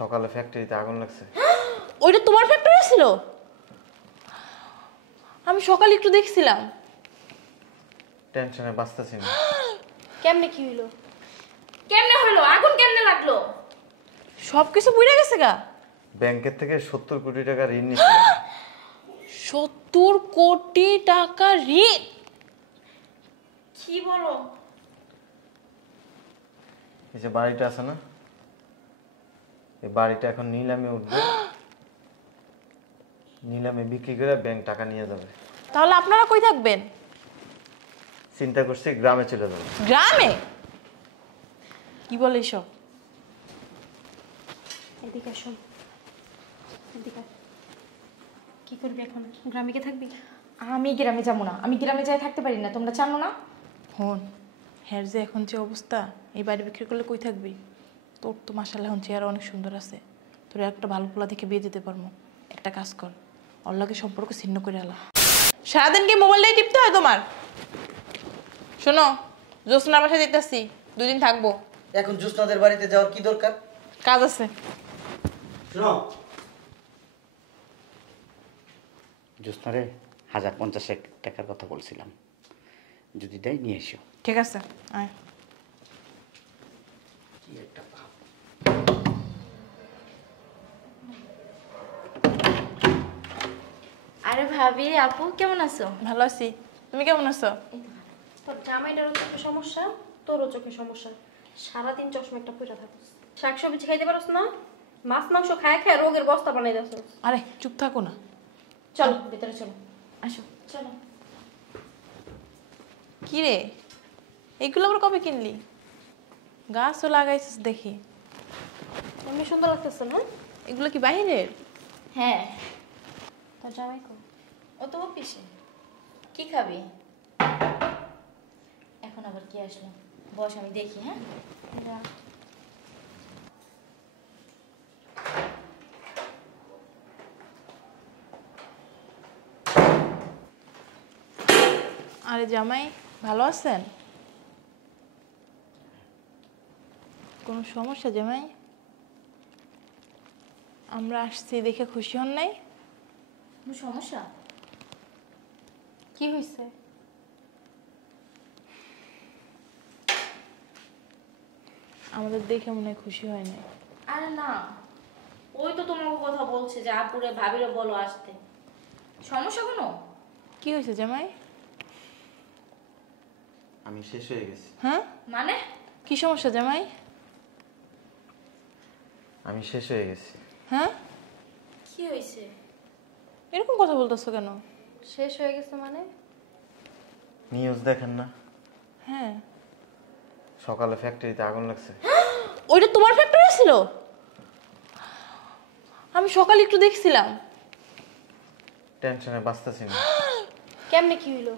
সকালে ফ্যাক্টরিতে আগুন লাগছে। ওইটা তোমার ফ্যাক্টরি ছিল? আমি সকালে একটু দেখছিলাম। টেনশনে বাঁচতেছি না। কেমনে কি হইলো? কেমনে হইলো? আগুন কেমনে লাগলো? সবকিছু পুড়ে গেছে গা। ব্যাংকের থেকে 70 কোটি টাকা ঋণ নিয়েছিলাম। 70 কোটি টাকা ঋণ? কি বলো? এই যে বাড়িটা আছে না, এই বাড়িটা এখন নিলামে উঠবে। নিলামে বিক্রি করে ব্যাংক টাকা নিয়ে যাবে। তাহলে আপনারা কই থাকবেন? চিন্তা করছি গ্রামে চলে যাবো। গ্রামে? কি বলে এসব? এদিকে শোন, এদিকে। কি করবি এখন? গ্রামে গিয়ে থাকবি? আমি গ্রামে যাবো না, আমি গ্রামে যাই থাকতে পারি না, তোমরা জানো না? হন, হ্যার যে এখন যে অবস্থা, এই বাড়ি বিক্রি করলে কই থাকবি? তোর তো মাশাআল্লাহ এখন চেহারা অনেক সুন্দর আছে, তোর একটা ভালো পোলা দেখে বিয়ে দিতে পারবো। একটা কাজ কর, ওর লাগে সম্পর্ক ছিন্ন করে আলা। সারাদিন কি মোবাইলটাই টিপতে হয় তোমার? শোনো, জ্যোৎস্নার বাসায় যেতেছি, 2 দিন থাকবো। এখন জ্যোৎস্নাদের বাড়িতে যাওয়ার কি দরকার? কাজ আছে। শোনো, জ্যোৎস্নারে 1050 টাকার কথা বলছিলাম, যদি দেয় নিয়ে এসো। ঠিক আছে, আয়। কি একটা ভাব। আরে ভাবি, আপু কেমন আছো? ভালো আছি, তুমি কেমন আছো? তোর জামাইটারও চোখে সমস্যা, তোরও চোখে সমস্যা। সারাদিন চশমা একটা পইরা থাকিস। শাকসবজি খাইতে পারস না, মাছ মাংস খায় খায় রোগের বস্তা বানাই দিস। আরে চুপ থাকো না। চলো ভিতরে চলো। আসো। চলো। কি রে, এগুলো আবার কবে কিনলি? গাছও লাগাইছিস দেখি। এমনি সুন্দর লাগতেছে না? এগুলো কি বাইরের? হ্যাঁ। তোর জামাই কো? ও তো অফিসে। কি খাবি? এখন আবার কি আসলো? বস, আমি দেখি। হ্যাঁ, যা। আরে জামাই, ভালো আছেন? কোনো সমস্যা জামাই? আমরা আসছি দেখে খুশি হন নাই? কোনো সমস্যা? কি হইছে? আমাদের দেখে মনে হয় খুশি হয় নাই। আরে না, ওই তো তোমাকে কথা বলছে যে আপুরে ভাবিরে বলো আসতে। সমস্যা কোনো? কি হয়েছে জামাই? আমি শেষ হয়ে গেছি। হ্যাঁ, মানে? কি সমস্যা জামাই? আমি শেষ হয়ে গেছি। হ্যাঁ, কি হয়েছে? এরকম কথা বলতেছো কেন? শেষ হয়ে গেছে মানে? নিউজ দেখেন না, হ্যাঁ। সকালে ফ্যাক্টরিতে আগুন লাগছে। ওইটা তোমার ফ্যাক্টরি ছিল? আমি সকালে একটু দেখছিলাম। টেনশনে বাঁচতেছি না। কেমনে কি হইলো?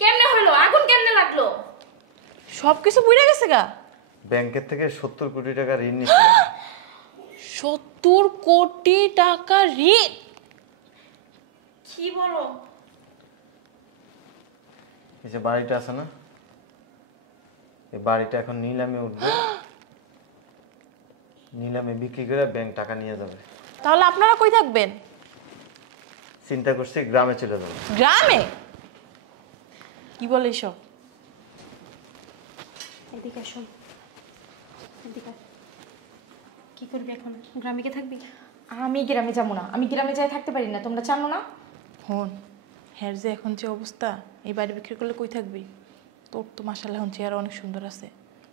কেমনে হইলো? আগুন কেমনে লাগলো? সবকিছু পুড়ে গেছে গা। ব্যাংকের থেকে 70 কোটি টাকা ঋণ নিয়েছিলাম। 70 কোটি টাকা ঋণ? কি বলো? এই যে বাড়িটা আছে না, এই বাড়িটা এখন নিলামে উঠবে। নিলামে বিক্রি করে ব্যাংক টাকা নিয়ে যাবে। তাহলে আপনারা কই থাকবেন? চিন্তা করছি গ্রামে চলে যাবো। গ্রামে? কি বলে এসব? এদিকে শোন, এদিকে। কি করবি এখন? গ্রামে গিয়ে থাকবি? আমি গ্রামে যাবো না, আমি গ্রামে যাই থাকতে পারি না, তোমরা জানো না? হন, হ্যার যে এখন যে অবস্থা, এই বাড়ি বিক্রি করলে কই থাকবি? তোর তো মাশাআল্লাহ এখন চেহারা অনেক সুন্দর আছে,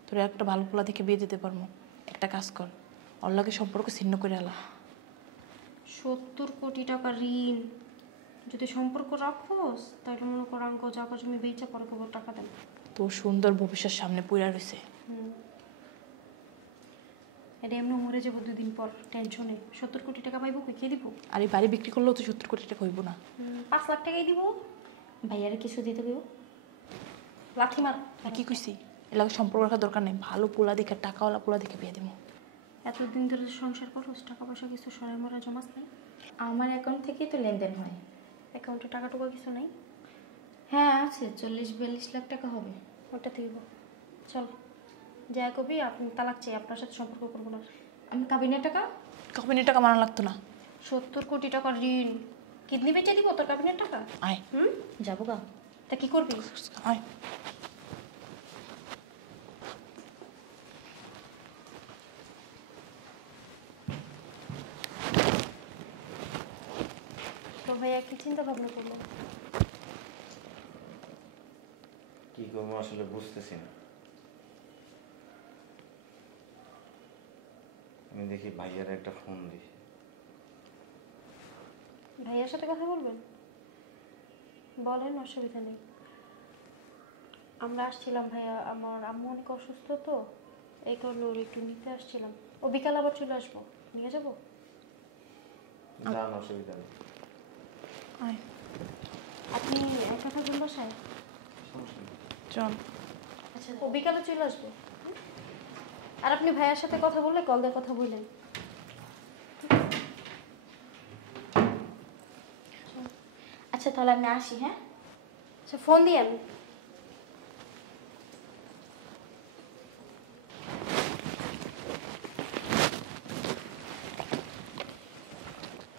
তোর একটা ভালো পোলা দেখে বিয়ে দিতে পারবো। একটা কাজ কর, ওর লাগে সম্পর্ক ছিন্ন করে আলা। 70 কোটি টাকা ঋণ যদি সম্পর্ক রাখোস, তাহলে মনে কর আঙ্ক জাগো জমি বেচা পরে কেবল টাকা দেন। তোর সুন্দর ভবিষ্যৎ সামনে পড়ে রয়েছে। এটা এমনি মরে যাবো 2 দিন পর টেনশনে। 70 কোটি টাকা পাইবো কই, কে দিব? আর এই বাড়ি বিক্রি করলেও তো 70 কোটি টাকা হইব না। 5 লাখ টাকাই দিব। ভাইয়ারে কিছু দিতে দিব? লাথি মার। আর কি কইছি, এলাকা সম্পর্ক রাখার দরকার নেই, ভালো পোলা দেখে টাকাওয়ালা পোলা দেখে বিয়ে দেবো। এতদিন ধরে যে সংসার করোস, টাকা পয়সা কিছু সরাই মরা জমাস নাই? আমার অ্যাকাউন্ট থেকেই তো লেনদেন হয়। অ্যাকাউন্টে টাকা টুকা কিছু নাই? হ্যাঁ আছে, 40-42 লাখ টাকা হবে। ওইটা থেকে চল যা কবি আপনি তালাক চাই, আপনার সাথে সম্পর্ক করবো না। আমি কাবিনের টাকা কাবিনের টাকা মানা লাগতো না। 70 কোটি টাকার ঋণ কিডনি বেচে দিব তোর কাবিনের টাকা? আয় যাবো গা। তা কি করবি? আয়। তো ভাইয়া কি চিন্তা ভাবনা করলো? কি করবো আসলে বুঝতেছি না। আমি দেখি ভাইয়ার একটা ফোন দিই। ভাইয়ার সাথে কথা বলবেন? বলেন, অসুবিধা নেই। আমরা আসছিলাম ভাইয়া, আমার আম্মু অনেক অসুস্থ তো, এই কারণে ওর একটু নিতে আসছিলাম। ও বিকাল আবার চলে আসবো, নিয়ে যাবো। যান, অসুবিধা নেই। আয় আপনি একা থাকবেন বাসায়? সমস্যা নেই। চল। আচ্ছা, ও বিকালে চলে আসবো। আর আপনি ভাইয়ার সাথে কথা বললে কল দিয়ে কথা বললেন। আচ্ছা তাহলে আমি আসি, হ্যাঁ? আচ্ছা, ফোন দিয়ে আমি।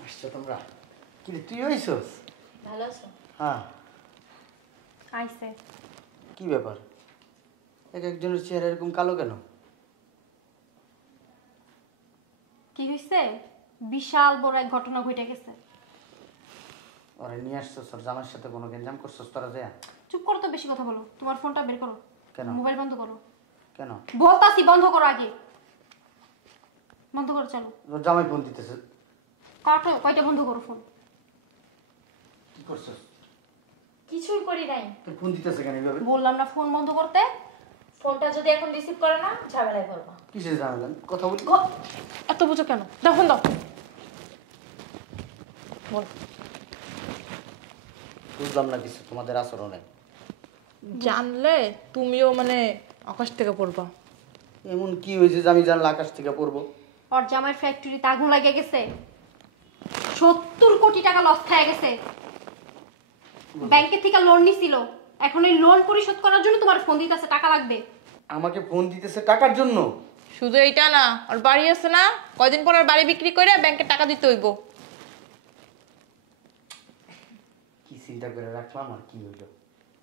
আসছো তোমরা? কি রে, তুই হইছস? ভালো আছো? হ্যাঁ। আইসে। কি ব্যাপার, এক একজনের চেহারা এরকম কালো কেন? কি হয়েছে? বিশাল বড় এক ঘটনা ঘটে গেছে। ওরা নিয়ে আসছস, ওর জামার সাথে কোনো গেঞ্জাম করছস তোরা যায়? চুপ করো তো, বেশি কথা বলো। তোমার ফোনটা বের করো। কেন? মোবাইল বন্ধ করো। কেন? বলতাছি বন্ধ করো আগে। বন্ধ করো, চালু। ওর জামাই ফোন দিতেছে। কয়টা বন্ধ করো ফোন। কি করছস? কিছুই করি নাই। তোর ফোন দিতেছে কেন এইভাবে? বললাম না ফোন বন্ধ করতে। ফোনটা যদি এখন রিসিভ করে না, ঝামেলায় পড়বা। কিসে জানালেন? কথা বলি। এত বুঝো কেন? দাও ফোন দাও। বল। বুঝলাম না কিছু তোমাদের আচরণে। জানলে তুমিও মানে আকাশ থেকে পড়বা। এমন কি হয়েছে যে আমি জানলে আকাশ থেকে পড়বো? ওর জামাই ফ্যাক্টরিতে আগুন লাগে গেছে। 70 কোটি টাকা লস খেয়ে গেছে। ব্যাংকের থেকে লোন নিছিল, এখন এই লোন পরিশোধ করার জন্য তোমার ফোন দিতেছে, টাকা লাগবে। আমাকে ফোন দিতেছে টাকার জন্য? শুধু এইটা না, আর বাড়ি আছে না, কয়দিন পর আর বাড়ি বিক্রি করে ব্যাংকে টাকা দিতে হইব। কি চিন্তা করে রাখলাম আর কি হইলো?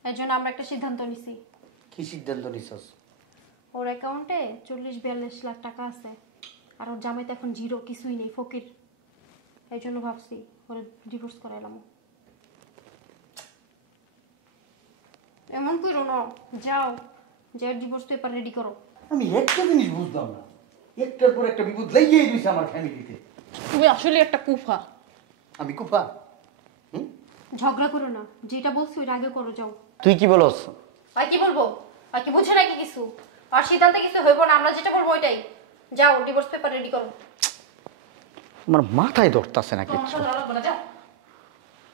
এর জন্য আমরা একটা সিদ্ধান্ত নিছি। কি সিদ্ধান্ত নিছস? ওর অ্যাকাউন্টে 40-42 লাখ টাকা আছে, আর ওর জামাইতে এখন জিরো, কিছুই নেই, ফকির। এই জন্য ভাবছি ওরে ডিভোর্স করাইলাম। এমন করো না, যাও যে ডিভোর্স পেপার রেডি করো। আমি একটা জিনিস বুঝলাম না, একটার পর একটা বিপদ লেগেই দিয়েছে আমার ফ্যামিলিতে। তুমি আসলে একটা কুফা। আমি কুফা? ঝগড়া করো না, যেটা বলছি ওইটা আগে করো, যাও। তুই কি বলস? আর কি বলবো? আর কি বুঝে নাকি কিছু? আর সিদ্ধান্তে কিছু হইব না, আমরা যেটা বলবো ওইটাই। যাও ডিভোর্স পেপার রেডি করো। আমার মাথায় ধরতাছে না তোমার কিছু। মাথা ধরা লাগবে না, যাও।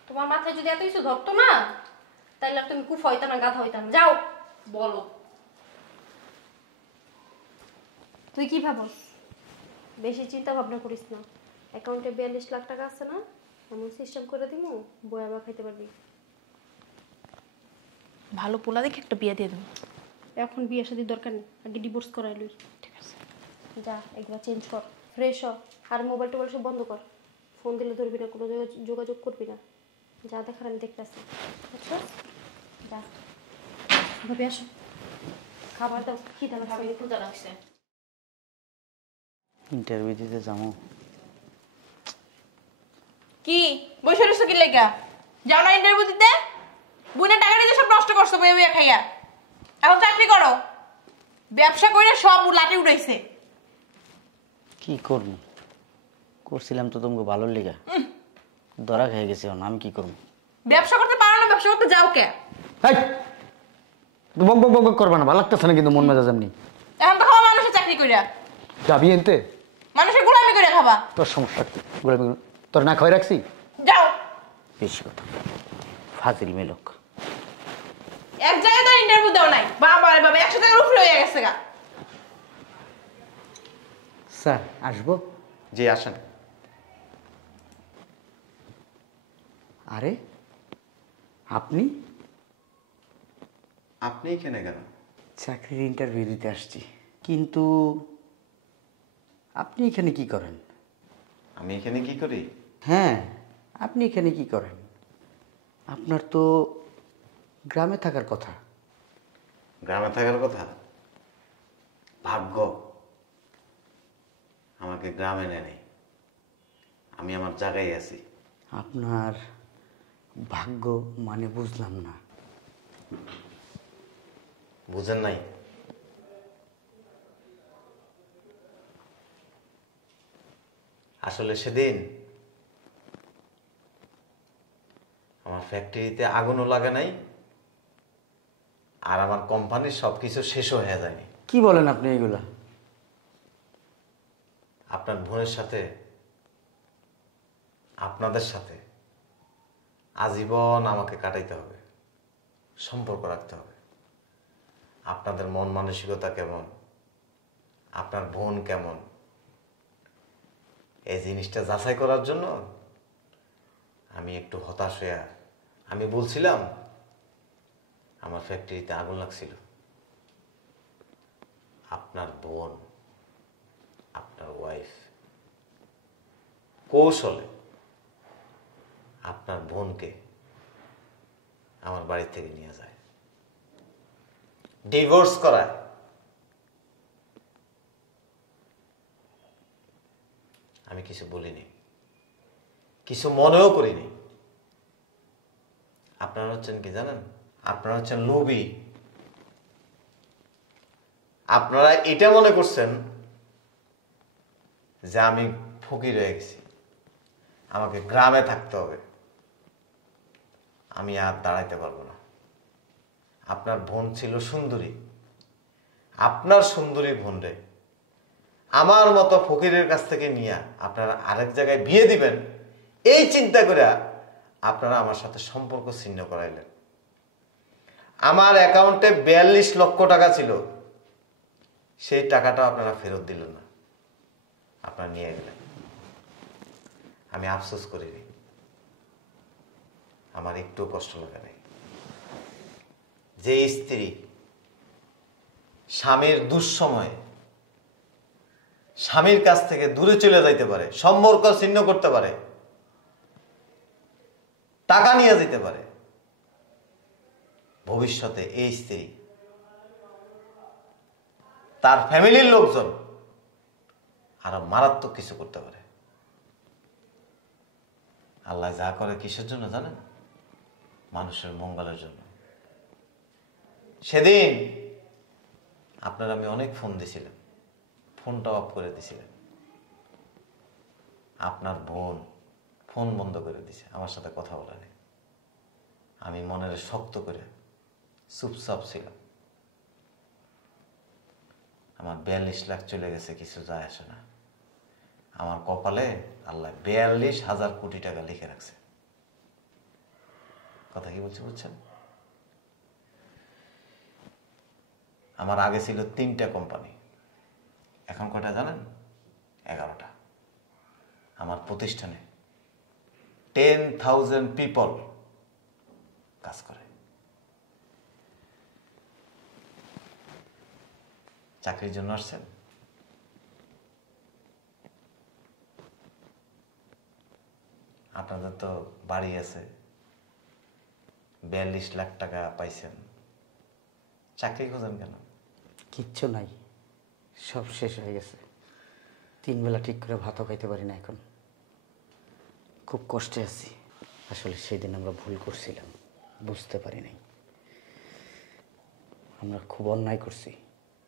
তোমার মাথায় যদি এত কিছু ধরতো না, তাইলে আর তুমি কুফা হইতা না, গাধা হইতা না। যাও। বলো। তুই কি ভাবস? বেশি চিন্তা ভাবনা করিস না। অ্যাকাউন্টে 42 লাখ টাকা আছে না, এমন সিস্টেম করে দিমু, বই আবার খাইতে পারবি। ভালো পোলা দেখে একটা বিয়ে দিয়ে দেবো। এখন বিয়ে শাদির দরকার নেই, আগে ডিভোর্স করাই লই। ঠিক আছে। যা, এগুলো চেঞ্জ কর, ফ্রেশ হ। আর মোবাইল টোবাইল সব বন্ধ কর। ফোন দিলে ধরবি না, কোনো যোগাযোগ করবি না। যা দেখার আমি দেখতেছি। আচ্ছা, যা। ভাবি আসো, খাবার দাও, খিদে লাগছে। ভাবির ক্ষুধা লাগছে। ইন্টারভিউ দিতে যাবো। কি বসে রয়েছো কি লেগা? যাও না ইন্টারভিউ দিতে। বুনের টাকা দিয়ে সব নষ্ট করছো বইয়া বইয়া খাইয়া। এখন চাকরি করো। ব্যবসা করে সব লাঠি উঠাইছে। কি করবো? করছিলাম তো তোমাকে ভালো লেগা, ধরা খেয়ে গেছে। আমি কি করবো? ব্যবসা করতে পারো না, ব্যবসা করতে যাও কে? বক বক বক করবা না, ভালো লাগতেছে না কিন্তু মন মেজাজ এমনি। এখন তো খাওয়া মানুষের চাকরি কইরা, যাবি এনতে? মানুষের গোলামি করে খাবা। তোর সমস্যা কি? তোর না খাওয়াই রাখছি? যাও। বেশি কথা, ফাজিল মেলোক। এক জায়গায় তো ইন্টারভিউ দাও নাই, বাবা রে বাবা, 100 টাকার উপরে হয়ে গেছে গা। স্যার আসবো? জি আসেন। আরে আপনি? আপনি এখানে কেন? চাকরির ইন্টারভিউ দিতে আসছি, কিন্তু আপনি এখানে কি করেন? আমি এখানে কি করি? হ্যাঁ, আপনি এখানে কি করেন? আপনার তো গ্রামে থাকার কথা। গ্রামে থাকার কথা? ভাগ্য আমাকে গ্রামে নেয়নি, আমি আমার জায়গায় আছি। আপনার ভাগ্য মানে বুঝলাম না। বুঝেন নাই? আসলে সেদিন আমার ফ্যাক্টরিতে আগুনও লাগে নাই, আর আমার কোম্পানির সবকিছু শেষও হয়ে যায়নি। কি বলেন আপনি এগুলা? আপনার বোনের সাথে, আপনাদের সাথে আজীবন আমাকে কাটাইতে হবে, সম্পর্ক রাখতে হবে। আপনাদের মন মানসিকতা কেমন, আপনার বোন কেমন, এই জিনিসটা যাচাই করার জন্য আমি একটু হতাশ হয়ে আমি বলছিলাম আমার ফ্যাক্টরিতে আগুন লাগছিল। আপনার বোন, আপনার ওয়াইফ কৌশলে আপনার বোনকে আমার বাড়ি থেকে নিয়ে যায়, ডিভোর্স করায়। আমি কিছু বলিনি, কিছু মনেও করিনি। আপনারা হচ্ছেন কি জানেন? আপনারা হচ্ছেন লোভী। আপনারা এটা মনে করছেন যে আমি ফকির হয়ে গেছি, আমাকে গ্রামে থাকতে হবে, আমি আর দাঁড়াইতে পারবো না। আপনার বোন ছিল সুন্দরী, আপনার সুন্দরী বোনরে আমার মতো ফকিরের কাছ থেকে নিয়ে আপনারা আরেক জায়গায় বিয়ে দিবেন, এই চিন্তা করে আপনারা আমার সাথে সম্পর্ক ছিন্ন করাইলেন। আমার অ্যাকাউন্টে 42 লক্ষ টাকা ছিল, সেই টাকাটা আপনারা ফেরত দিলেন না, আপনারা নিয়ে গেলেন। আমি আফসোস করিনি, আমার একটু কষ্ট লাগে নাই। যে স্ত্রী স্বামীর দুঃসময়ে স্বামীর কাছ থেকে দূরে চলে যাইতে পারে, সম্পর্ক ছিন্ন করতে পারে, টাকা নিয়ে যেতে পারে, ভবিষ্যতে এই স্ত্রী তার ফ্যামিলির লোকজন আরো মারাত্মক কিছু করতে পারে। আল্লাহ যা করে কিসের জন্য জানেন? মানুষের মঙ্গলের জন্য। সেদিন আপনার আমি অনেক ফোন দিছিলাম, ফোনটা অফ করে দিছিলেন। আপনার বোন ফোন বন্ধ করে দিছে, আমার সাথে কথা বলেনি। আমি মনের শক্ত করে চুপচাপ ছিলাম। আমার 42 লাখ চলে গেছে, কিছু যায় আসে না। আমার কপালে আল্লাহ 42,000 কোটি টাকা লিখে রাখছে। কথা কি বলছি বুঝছেন? আমার আগে ছিল 3টা কোম্পানি, এখন কয়টা জানেন? 11টা। আমার প্রতিষ্ঠানে 10,000 পিপল কাজ করে। চাকরির জন্য আসছেন? আপনাদের তো বাড়ি আছে, 42 লাখ টাকা পাইছেন, চাকরি খোঁজেন কেন? কিচ্ছু নাই, সব শেষ হয়ে গেছে। 3 বেলা ঠিক করে ভাতও খাইতে পারি না এখন, খুব কষ্টে আছি। আসলে সেদিন আমরা ভুল করছিলাম, বুঝতে পারি নাই। আমরা খুব অন্যায় করছি,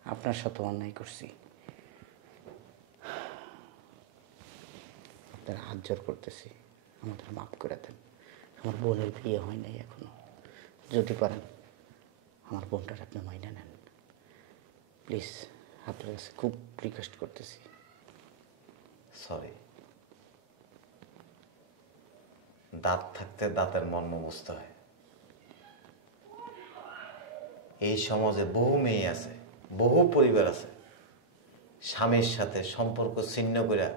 আপনার সাথে অন্যায় করছি। আপনার হাত জোর করতেছি, আমাদের মাফ করে দেন। আমার বোনের বিয়ে হয় নাই এখনো, যদি পারেন আমার বোনটার আপনি মাইনা নেন প্লিজ। আপনার কাছে খুব রিকোয়েস্ট করতেছি। সরি। দাঁত থাকতে দাঁতের মর্ম বুঝতে হয়। এই সমাজে বহু মেয়ে আছে, বহু পরিবার আছে, স্বামীর সাথে সম্পর্ক ছিন্ন করে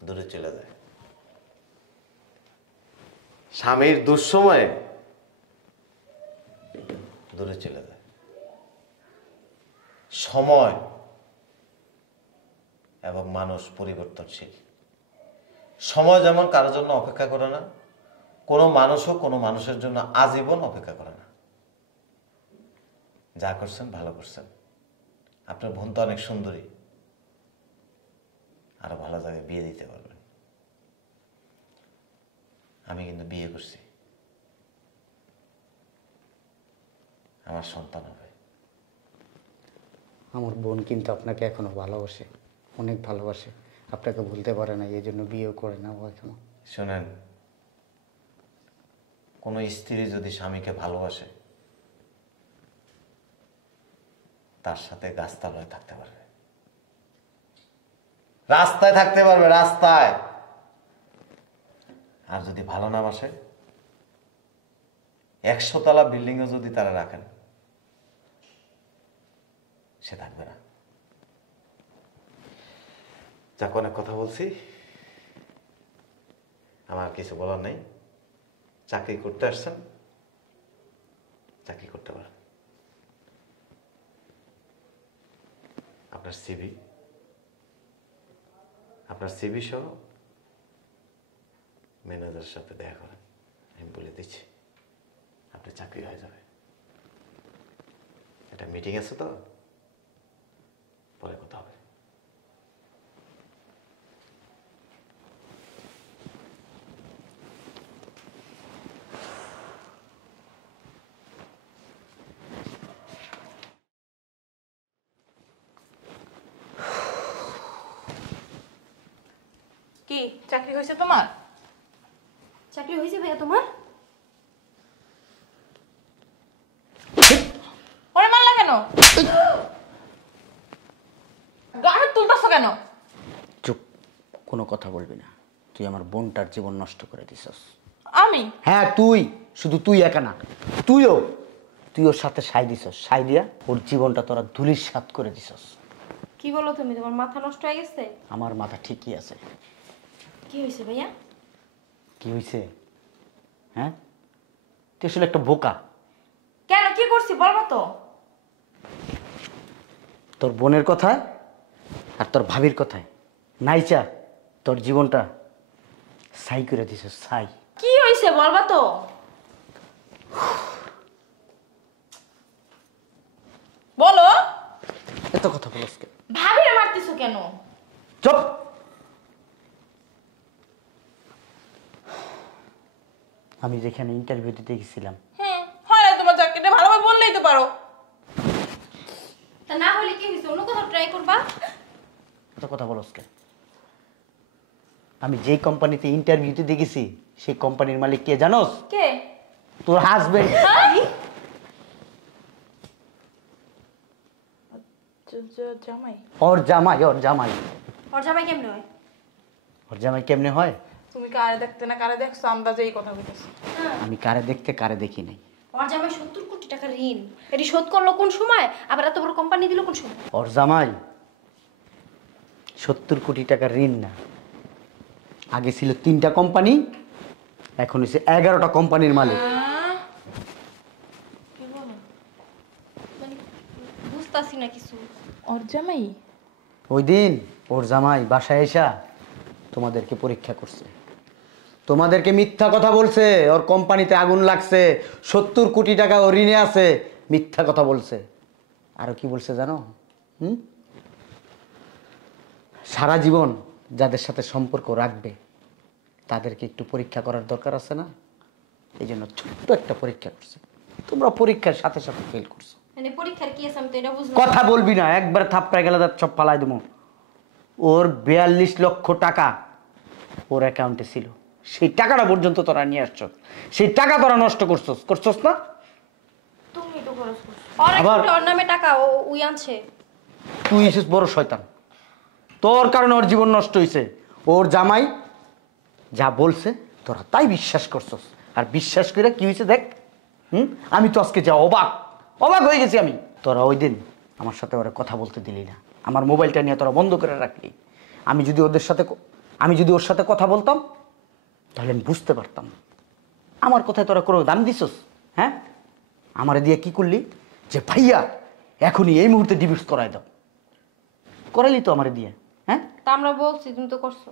দূরে চলে যায়। স্বামীর দুঃসময়ে দূরে চলে যায়। সময় এবং মানুষ পরিবর্তনশীল। সময় যেমন কারোর জন্য অপেক্ষা করে না, কোনো মানুষও কোনো মানুষের জন্য আজীবন অপেক্ষা করে না। যা করছেন ভালো করছেন। আপনার বোন তো অনেক সুন্দরী, আরো ভালো জায়গায় বিয়ে দিতে পারবেন। আমি কিন্তু বিয়ে করছি, আমার সন্তান হবে। আমার বোন কিন্তু আপনাকে এখনো ভালোবাসে, অনেক ভালোবাসে, আপনাকে ভুলতে পারে না, এই জন্য বিয়েও করে না ও এখনো। শোনেন, কোনো স্ত্রী যদি স্বামীকে ভালোবাসে তার সাথে গাছতলায় থাকতে পারবে, রাস্তায় থাকতে পারবে, রাস্তায়। আর যদি ভালো না বাসে 100 তলা বিল্ডিংও যদি তারা রাখেন, সে থাকবে না। যাক, অনেক কথা বলছি, আমার কিছু বলার নেই। চাকরি করতে আসছেন, চাকরি করতে পারেন। আপনার সিভি সহ ম্যানেজারের সাথে দেখা করেন, আমি বলে দিচ্ছি আপনার চাকরি হয়ে যাবে। একটা মিটিং আছে তো, পরে কথা হবে। কি চাকরি হয়েছে তোমার? চাকরি হয়েছে ভাইয়া তোমার? ওরে মারলা কেন? গায়ে তুলতাছ কেন? চুপ, কোনো কথা বলবি না। তুই আমার বোনটার জীবন নষ্ট করে দিছস। আমি? হ্যাঁ তুই, শুধু তুই একা না, তুই ওর সাথে সাই দিছস, সাই দিয়া ওর জীবনটা তোরা ধুলির সাৎ করে দিছস। কি বলো তুমি? তোমার মাথা নষ্ট হয়ে গেছে? আমার মাথা ঠিকই আছে। কি হয়েছে ভাইয়া? কি হয়েছে? হ্যাঁ, তুই আসলে একটা বোকা। কেন, কি করছি বলবো তো? তোর বোনের কথায় আর তোর ভাবির কথায় নাইচা তোর জীবনটা সাই করে দিছস, সাই। কি হয়েছে বলবা তো? বলো। এত কথা বলস কেন? ভাবিরে মারতেছো কেন? চুপ। আমি যেখানে ইন্টারভিউ দিতে গেছিলাম, হয় না তোমার চাকরিটা, ভালোভাবে বললেই তো পারো। তা না হলে কি হয়েছে? অন্য কোথাও ট্রাই করবা। এত কথা বলস কেন? আমি যেই কোম্পানিতে ইন্টারভিউ দিতে গেছি সেই কোম্পানির মালিক কে জানোস? কে? তোর হাজবেন্ড। জামাই? ওর জামাই, ওর জামাই। ওর জামাই কেমনে হয়? ওর জামাই কেমনে হয়? তুমি কারে দেখতে না কারে দেখছো, আন্দাজে এই কথা বলতেছো। আমি কারে দেখতে কারে দেখি নাই। ওর জামাই 70 কোটি টাকা ঋণ, এটি শোধ করলো কোন সময়? আবার এত বড় কোম্পানি দিল কোন সময়? ওর জামাই 70 কোটি টাকার ঋণ না, আগে ছিল 3টা কোম্পানি, এখন হচ্ছে 11টা কোম্পানির মালিক। কি বলো? মানে বুঝতাছি না কিছু। ওর জামাই? ওই দিন ওর জামাই বাসায় এসা তোমাদেরকে পরীক্ষা করছে, তোমাদেরকে মিথ্যা কথা বলছে, ওর কোম্পানিতে আগুন লাগছে, 70 কোটি টাকা ও ঋণে আছে, মিথ্যা কথা বলছে। আরো কি বলছে জানো? সারা জীবন যাদের সাথে সম্পর্ক রাখবে তাদেরকে একটু পরীক্ষা করার দরকার আছে না? এই জন্য ছোট্ট একটা পরীক্ষা করছে, তোমরা পরীক্ষার সাথে সাথে ফেল করছো। মানে পরীক্ষার কি আছে আমি তো এটা বুঝলাম। কথা বলবি না, একবার থাপ্পড়ায় গেলে তার সব ফালাই দেবো। ওর 42 লক্ষ টাকা ওর অ্যাকাউন্টে ছিল, সেই টাকাটা পর্যন্ত তোরা নিয়ে আসছ, সেই টাকা তোরা নষ্ট করছস না? তুমি তো খরচ করছো। ওর আবার- একটা ওর নামে টাকা ওই আনছে। তুই এসেছিস বড় শয়তান, তোর কারণে ওর জীবন নষ্ট হয়েছে। ওর জামাই যা বলছে তোরা তাই বিশ্বাস করছস, আর বিশ্বাস করে কি হয়েছে দেখ। আমি তো আজকে যা অবাক হয়ে গেছি আমি। তোরা ওই দিন আমার সাথে ওরা কথা বলতে দিলি না, আমার মোবাইলটা নিয়ে তোরা বন্ধ করে রাখলি। আমি যদি ওর সাথে কথা বলতাম তাহলে আমি বুঝতে পারতাম। আমার কথায় তোরা কোনো দাম দিছস? হ্যাঁ, আমারে দিয়ে কি করলি যে ভাইয়া এখনই এই মুহূর্তে ডিভোর্স করাই দাও, করাইলি তো আমারে দিয়ে। হ্যাঁ, তা আমরা বলছি, তুমি তো করছো।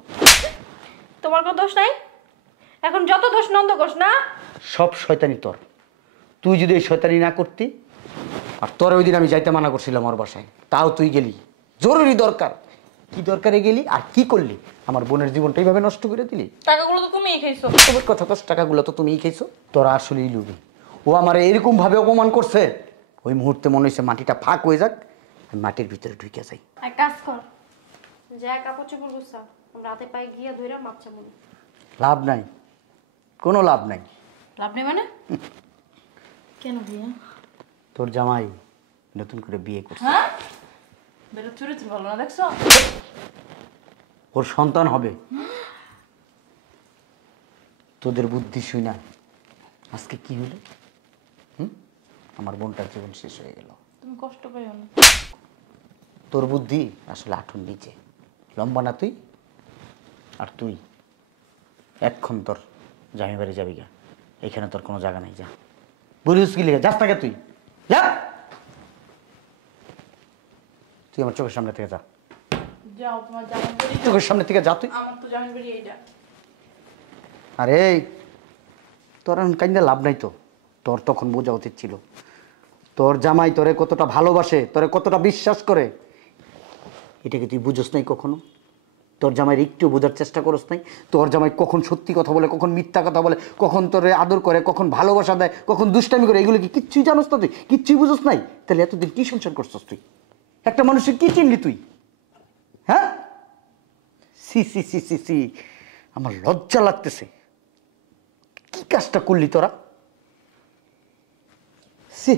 তোমার কোনো দোষ নাই? এখন যত দোষ নন্দ কোষ না। সব শয়তানি তোর। তুই যদি এই শয়তানি না করতি, আর তোর ওই দিন আমি যাইতে মানা করছিলাম ওর বাসায়, তাও তুই গেলি। জরুরি দরকার, কি দরকারে গেলি আর কি করলি? আমার বোনের জীবনটা এইভাবে নষ্ট করে দিলি। টাকাগুলো তো তুমিই খাইছো। তোমার কথা কস, টাকাগুলো তো তুমিই খাইছো। তোরা আসলেই লুবি। ও আমার এরকম ভাবে অপমান করছে, ওই মুহূর্তে মনে হয়েছে মাটিটা ফাঁক হয়ে যাক, আমি মাটির ভিতরে ঢুকে যাই। এক কাজ কর, যা কাপড় চোপড় গুছা, আমরা রাতে পায়ে গিয়া ধইরা মাপ চামু। লাভ নাই, কোনো লাভ নাই। লাভ নেই মানে? কেন ভাইয়া? তোর জামাই নতুন করে বিয়ে করছে। হ্যাঁ, বেরো চরিত্র ভালো না দেখছো? ওর সন্তান হবে। তোদের বুদ্ধি শুই না আজকে কি হলো? আমার বোনটার জীবন শেষ হয়ে গেল। তুমি কষ্ট পাইও না। তোর বুদ্ধি আসলে আঠুর নিচে, লম্বা না তুই। আর তুই এক্ষণ তোর জামাই বাড়ি যাবি গা, এখানে তোর কোনো জায়গা নাই। যা, বলিস কি লিখে যাস তাকে, তুই যা, তুই আমার চোখের সামনে থেকে যা। যাও, তোমার জামাই বাড়ি। চোখের সামনে থেকে যা তুই। আমার তো জামাই বাড়ি এইটা। আরে তোর এখন কাইন্দা লাভ নাই তো। তোর তখন বোঝা উচিত ছিল, তোর জামাই তোরে কতটা ভালোবাসে, তোরে কতটা বিশ্বাস করে, এটাকে তুই বুঝোস নাই কখনো। তোর জামাইয়ের একটু বোঝার চেষ্টা করস নাই। তোর জামাই কখন সত্যি কথা বলে, কখন মিথ্যা কথা বলে, কখন তোরে আদর করে, কখন ভালোবাসা দেয়, কখন দুষ্টামি করে, এগুলো কি কিচ্ছুই জানোস না তুই? কিচ্ছুই বুঝোস নাই? তাহলে এতদিন কি সংসার করছস তুই? একটা মানুষের কি চিনলি তুই? হ্যাঁ, সি সি সি সি সি, আমার লজ্জা লাগতেছে। কি কাজটা করলি তোরা? সি,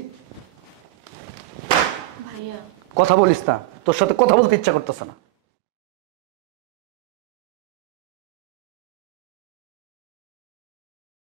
ভাইয়া কথা বলিস না, তোর সাথে কথা বলতে ইচ্ছা করতেছে না।